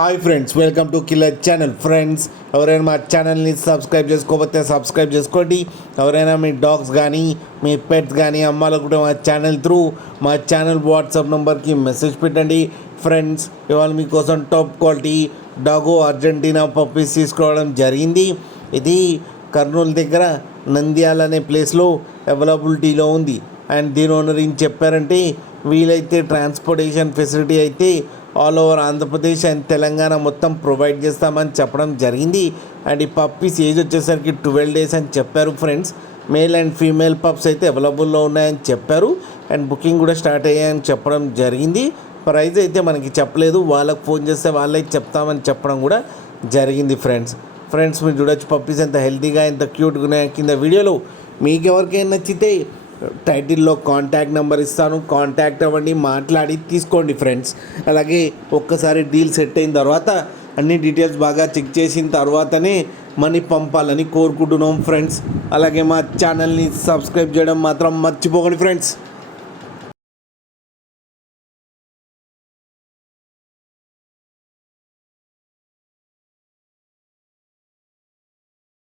Hi friends, welcome to killer channel. Friends, ఎవరైనా మా ఛానల్ని సబ్స్క్రైబ్ చేసుకోకపోతే సబ్స్క్రైబ్ చేసుకోండి. ఎవరైనా మీ డాగ్స్ కానీ మీ పెట్స్ కానీ అమ్మాలనుకుంటే మా ఛానల్ త్రూ మా ఛానల్ వాట్సాప్ నెంబర్కి మెసేజ్ పెట్టండి. ఫ్రెండ్స్, ఇవాళ మీకోసం టాప్ క్వాలిటీ డాగో అర్జెంటీనా పప్పీస్ తీసుకోవడం జరిగింది. ఇది కర్నూలు దగ్గర నంద్యాల అనే ప్లేస్లో అవైలబిలిటీలో ఉంది. అండ్ దీని ఓనర్ ఏం చెప్పారంటే, వీలైతే ట్రాన్స్పోర్టేషన్ ఫెసిలిటీ అయితే all over Andhra Pradesh and Telangana మొత్తం ప్రొవైడ్ చేస్తామని చెప్పడం జరిగింది. అండ్ ఈ పప్పీస్ ఏజ్ వచ్చేసరికి 12 days అని చెప్పారు. Friends, male and female pups అయితే అవైలబుల్లో ఉన్నాయని చెప్పారు. అండ్ బుకింగ్ కూడా స్టార్ట్ అయ్యాయని చెప్పడం జరిగింది. ప్రైస్ అయితే మనకి చెప్పలేదు, వాళ్ళకి ఫోన్ చేస్తే వాళ్ళకి చెప్తామని చెప్పడం కూడా జరిగింది. ఫ్రెండ్స్ మీరు చూడొచ్చు పప్పీస్ ఎంత హెల్తీగా ఎంత క్యూట్గా ఉన్నాయి. కింద వీడియోలో మీకు ఎవరికైనా నచ్చితే టైటిల్లో కాంటాక్ట్ నెంబర్ ఇస్తాను, కాంటాక్ట్ అవ్వండి, మాట్లాడి తీసుకోండి. ఫ్రెండ్స్, అలాగే ఒక్కసారి డీల్ సెట్ అయిన తర్వాత అన్ని డీటెయిల్స్ బాగా చెక్ చేసిన తర్వాతనే మనీ పంపాలని కోరుకుంటున్నాం. ఫ్రెండ్స్, అలాగే మా ఛానల్ని సబ్స్క్రైబ్ చేయడం మాత్రం మర్చిపోకండి. ఫ్రెండ్స్.